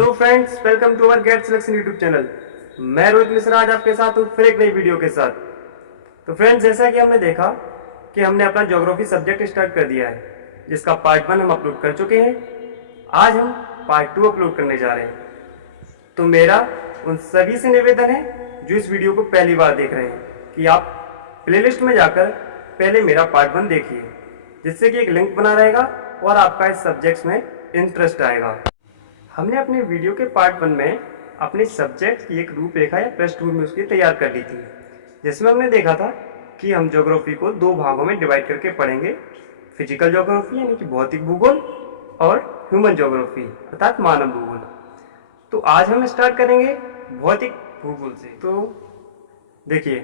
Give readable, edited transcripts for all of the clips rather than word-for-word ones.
Hello friends, welcome to our GATE selection YouTube channel. मैं रोहित मिश्रा आज आपके साथ हूँ फिर एक नई वीडियो के साथ। तो फ्रेंड्स, जैसा कि हमने देखा कि हमने अपना ज्योग्राफी सब्जेक्ट स्टार्ट कर दिया है, जिसका पार्ट 1 हम अपलोड कर चुके हैं। आज हम पार्ट 2 अपलोड करने जा रहे हैं। तो मेरा उन सभी से निवेदन है जो इस वीडियो को पहली बार देख रहे हैं कि आप प्लेलिस्ट में जाकर पहले मेरा पार्ट 1 देखिए, जिससे कि एक लिंक बना रहेगा और आपका इस सब्जेक्ट्स में इंटरेस्ट आएगा। हमने अपने वीडियो के पार्ट 1 में अपने सब्जेक्ट की एक रूपरेखा या पृष्ठभूमि में उसकी तैयार कर ली थी, जिसमें हमने देखा था कि हम ज्योग्राफी को 2 भागों में डिवाइड करके पढ़ेंगे। फिजिकल ज्योग्राफी यानी कि भौतिक भूगोल और ह्यूमन ज्योग्राफी अर्थात मानव भूगोल। तो आज हम स्टार्ट करेंगे भौतिक भूगोल से। तो देखिए,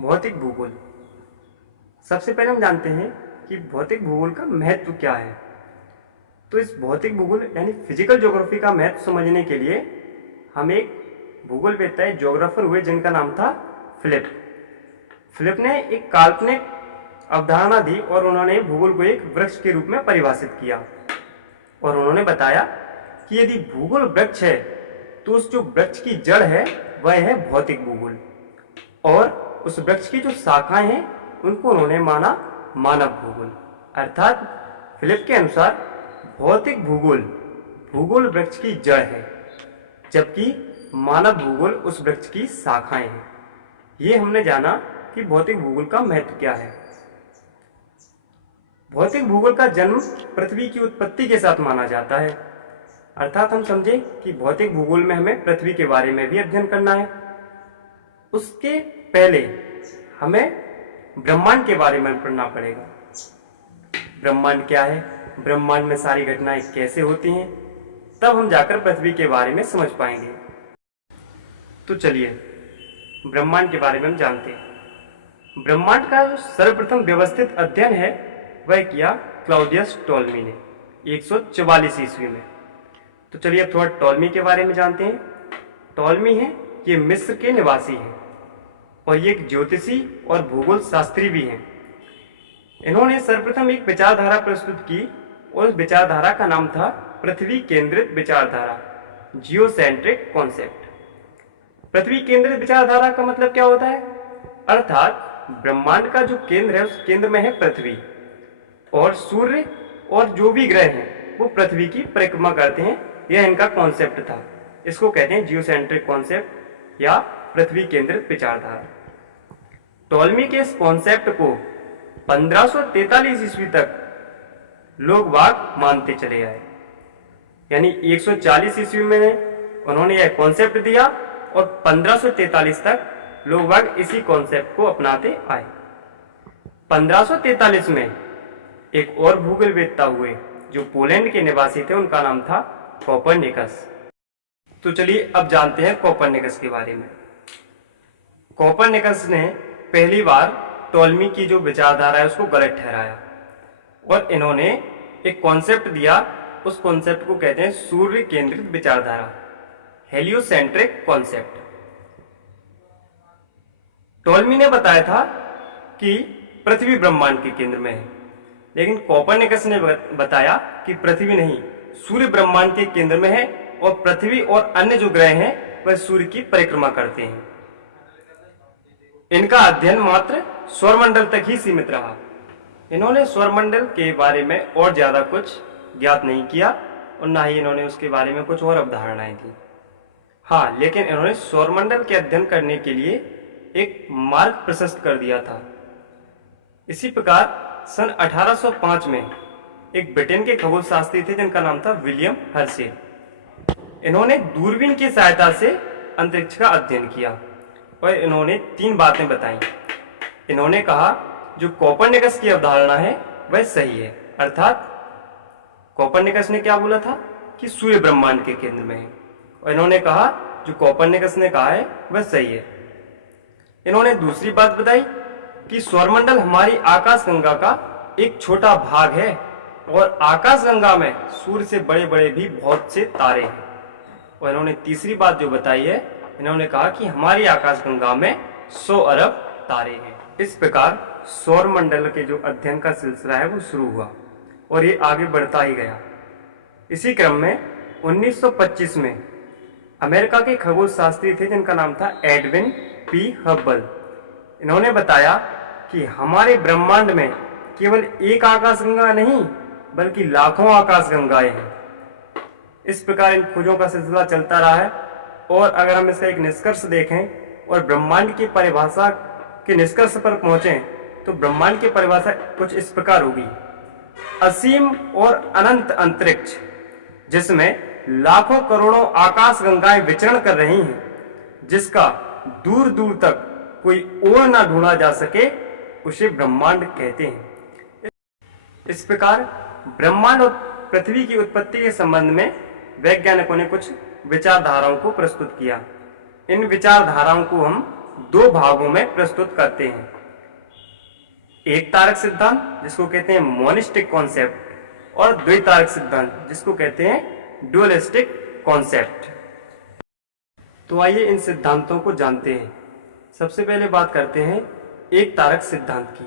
भौतिक भूगोल, सबसे पहले हम जानते हैं कि भौतिक भूगोल का महत्व क्या है। तो इस भौतिक भूगोल यानी फिजिकल ज्योग्राफी का महत्व समझने के लिए हम एक भूगोलवेत्ता ज्योग्राफर हुए जिनका नाम था फिलिप। फिलिप ने एक काल्पनिक अवधारणा दी और उन्होंने भूगोल को एक वृक्ष के रूप में परिभाषित किया। और उन्होंने बताया कि यदि भूगोल वृक्ष है तो उस जो वृक्ष की जड़ है वह है भौतिक भूगोल, और उस वृक्ष की जो शाखाएं हैं उनको उन्होंने माना मानव भूगोल। अर्थात फिलिप के अनुसार भौतिक भूगोल भूगोल वृक्ष की जड़ है, जबकि मानव भूगोल उस वृक्ष की शाखाएं हैं। ये हमने जाना कि भौतिक भूगोल का महत्व क्या है। भौतिक भूगोल का जन्म पृथ्वी की उत्पत्ति के साथ माना जाता है। अर्थात हम समझे कि भौतिक भूगोल में हमें पृथ्वी के बारे में भी अध्ययन करना है। उसके पहले हमें ब्रह्मांड के बारे में पढ़ना पड़ेगा। ब्रह्मांड क्या है, ब्रह्मांड में सारी घटनाएं कैसे होती हैं, तब हम जाकर पृथ्वी के बारे में समझ पाएंगे। तो चलिए ब्रह्मांड के बारे में हम जानते हैं। ब्रह्मांड का जो सर्वप्रथम व्यवस्थित अध्ययन है वह किया क्लाउडियस टॉलमी ने 144 ईस्वी में। तो चलिए अब थोड़ा टॉलमी के बारे में जानते हैं। टॉलमी है ये मिस्र के निवासी हैं और ये एक ज्योतिषी और भूगोल शास्त्री भी हैं। इन्होंने सर्वप्रथम एक विचारधारा प्रस्तुत की और उस विचारधारा का नाम था पृथ्वी केंद्रित विचारधारा, जियोसेंट्रिक कॉन्सेप्ट। पृथ्वी केंद्रित विचारधारा का मतलब क्या होता है? अर्थात ब्रह्मांड का जो केंद्र है उस केंद्र में है पृथ्वी, और सूर्य और जो भी ग्रह हैं वो पृथ्वी की परिक्रमा करते हैं। यह इनका कॉन्सेप्ट था। इसको कहते हैं जियोसेंट्रिक कॉन्सेप्ट या पृथ्वी केंद्रित विचारधारा। टॉलमी के इस कॉन्सेप्ट को 1543 ईस्वी तक लोग बाग मानते चले आए। यानी 140 ईस्वी में उन्होंने यह कॉन्सेप्ट दिया और 1543 तक लोग बाग इसी कॉन्सेप्ट को अपनाते आए। 1543 में एक और भूगोलवेत्ता हुए जो पोलैंड के निवासी थे, उनका नाम था कोपरनिकस। तो चलिए अब जानते हैं कोपरनिकस के बारे में। कोपरनिकस ने पहली बार टॉलमी की जो विचारधारा है उसको गलत ठहराया और इन्होंने एक कॉन्सेप्ट दिया। उस कॉन्सेप्ट को कहते हैं सूर्य केंद्रित विचारधारा, हेलियोसेंट्रिक कॉन्सेप्ट। टॉलमी ने बताया था कि पृथ्वी ब्रह्मांड के केंद्र में है, लेकिन कोपरनिकस ने बताया कि पृथ्वी नहीं, सूर्य ब्रह्मांड के केंद्र में है और पृथ्वी और अन्य जो ग्रह हैं वह सूर्य की परिक्रमा करते हैं। इनका अध्ययन मात्र सौरमंडल तक ही सीमित रहा। इन्होंने सौरमंडल के बारे में और ज्यादा कुछ ज्ञात नहीं किया और ना ही इन्होंने उसके बारे में कुछ और अवधारणाएं दी। हाँ, लेकिन इन्होंने सौरमंडल के अध्ययन करने के लिए एक मार्ग प्रशस्त कर दिया था। इसी प्रकार सन 1805 में एक ब्रिटेन के खगोल शास्त्री थे जिनका नाम था विलियम हर्शे। इन्होंने दूरबीन की सहायता से अंतरिक्ष का अध्ययन किया और इन्होंने 3 बातें बताई। इन्होंने कहा जो कोपरनिकस की अवधारणा है वह सही है। अर्थात कोपरनिकस ने क्या बोला था कि सूर्य ब्रह्मांड के केंद्र में है, और इन्होंने कहा जो कोपरनिकस ने कहा है वह सही है। इन्होंने दूसरी बात बताई कि सौरमंडल हमारी आकाशगंगा का एक छोटा भाग है और आकाशगंगा में सूर्य से बड़े बड़े भी बहुत से तारे हैं। और इन्होंने तीसरी बात जो बताई है, इन्होंने कहा कि हमारी आकाशगंगा में 100 अरब तारे हैं। इस प्रकार सौरमंडल के जो अध्ययन का सिलसिला है वो शुरू हुआ और ये आगे बढ़ता ही गया। इसी क्रम में 1925 में अमेरिका के खगोल शास्त्री थे जिनका नाम था एडविन पी हब्बल। इन्होंने बताया कि हमारे ब्रह्मांड में केवल एक आकाशगंगा नहीं बल्कि लाखों आकाशगंगाएं हैं। इस प्रकार इन खोजों का सिलसिला चलता रहा है और अगर हम इसका एक निष्कर्ष देखें और ब्रह्मांड की परिभाषा के निष्कर्ष पर पहुंचे तो ब्रह्मांड की परिभाषा कुछ इस प्रकार होगी: असीम और अनंत अंतरिक्ष जिसमें लाखों करोड़ों आकाशगंगाएं विचरण कर रही हैं, जिसका दूर दूर तक कोई और ना ढूंढा जा सके, उसे ब्रह्मांड कहते हैं। इस प्रकार ब्रह्मांड और पृथ्वी की उत्पत्ति के संबंध में वैज्ञानिकों ने कुछ विचारधाराओं को प्रस्तुत किया। इन विचारधाराओं को हम दो भागों में प्रस्तुत करते हैं: एक तारक सिद्धांत जिसको कहते हैं मोनिस्टिक कॉन्सेप्ट और द्वितारक सिद्धांत जिसको कहते हैं डुअलिस्टिक कॉन्सेप्ट। तो आइए इन सिद्धांतों को जानते हैं। सबसे पहले बात करते हैं एक तारक सिद्धांत की।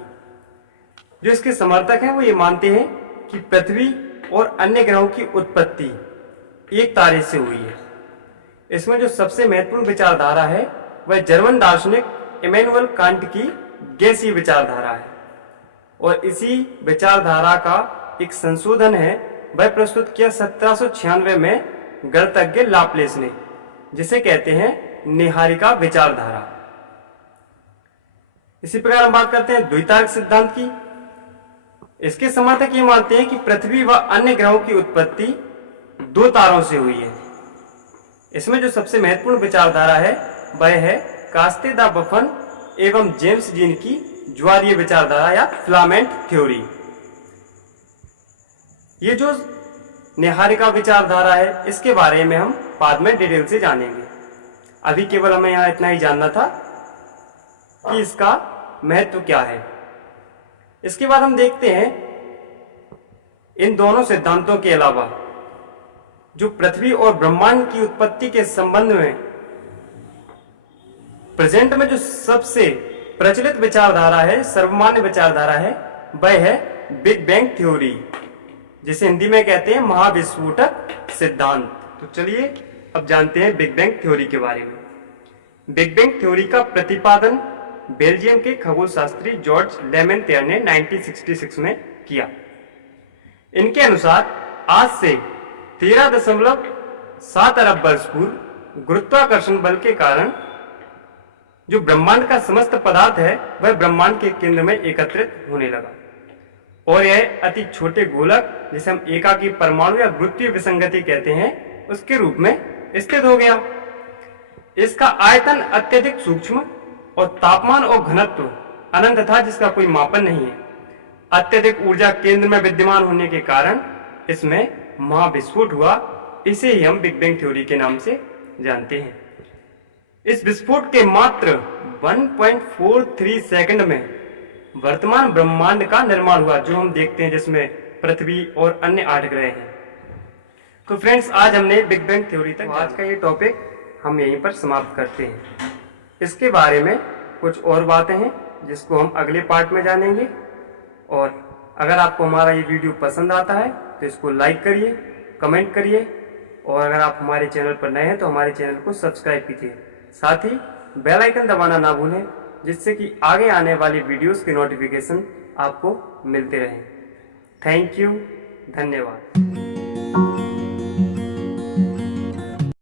जो इसके समर्थक हैं वो ये मानते हैं कि पृथ्वी और अन्य ग्रहों की उत्पत्ति एक तारे से हुई है। इसमें जो सबसे महत्वपूर्ण विचारधारा है वह जर्मन दार्शनिक इमैनुअल कांट की गैसीय विचारधारा है और इसी विचारधारा का एक संशोधन है वह प्रस्तुत किया 1796 में गणितज्ञ लाप्लेस ने, जिसे कहते हैं निहारिका विचारधारा। इसी प्रकार हम बात करते हैं द्वितारक सिद्धांत की। इसके समर्थक ये मानते हैं कि पृथ्वी व अन्य ग्रहों की उत्पत्ति दो तारों से हुई है। इसमें जो सबसे महत्वपूर्ण विचारधारा है वह है कास्ते द बफन एवं जेम्स जीन की ज्वारीय विचारधारा या फिलामेंट थ्योरी। ये जो निहारिका विचारधारा है इसके बारे में हम बाद में डिटेल से जानेंगे। अभी केवल हमें यहाँ इतना ही जानना था कि इसका महत्व क्या है। इसके बाद हम देखते हैं इन दोनों सिद्धांतों के अलावा जो पृथ्वी और ब्रह्मांड की उत्पत्ति के संबंध में प्रेजेंट में जो सबसे प्रचलित विचारधारा है, सर्वमान्य विचारधारा है, वह है बिग बैंग थ्योरी, जिसे हिंदी में कहते हैं महाविस्फोटक सिद्धांत। तो चलिए अब जानते हैं बिग बैंग थ्योरी के बारे में। बिग बैंग थ्योरी का प्रतिपादन बेल्जियम के खगोल शास्त्री जॉर्ज लेमेंतियर ने 1966 में किया। इनके अनुसार आज से 13.7 अरब वर्ष पूर्व गुरुत्वाकर्षण बल के कारण जो ब्रह्मांड का समस्त पदार्थ है वह ब्रह्मांड के केंद्र में एकत्रित होने लगा और यह अति छोटे गोलक जिसे हम एकाकी परमाणु या गुरुत्वीय विसंगति कहते हैं उसके रूप में स्थित हो गया। इसका आयतन अत्यधिक सूक्ष्म और तापमान और घनत्व अनंत था जिसका कोई मापन नहीं है। अत्यधिक ऊर्जा केंद्र में विद्यमान होने के कारण इसमें महाविस्फोट हुआ। इसे ही हम बिग बैंग थ्योरी के नाम से जानते हैं। इस विस्फोट के मात्र 1.43 सेकंड में वर्तमान ब्रह्मांड का निर्माण हुआ जो हम देखते हैं, जिसमें पृथ्वी और अन्य 8 ग्रह हैं। तो फ्रेंड्स, आज हमने बिग बैंग थ्योरी तक आज का ये टॉपिक हम यहीं पर समाप्त करते हैं। इसके बारे में कुछ और बातें हैं जिसको हम अगले पार्ट में जानेंगे। और अगर आपको हमारा ये वीडियो पसंद आता है तो इसको लाइक करिए, कमेंट करिए और अगर आप हमारे चैनल पर नए हैं तो हमारे चैनल को सब्सक्राइब कीजिए। साथ ही बेल आइकन दबाना ना भूलें जिससे कि आगे आने वाली वीडियोस के नोटिफिकेशन आपको मिलते रहें। थैंक यू, धन्यवाद।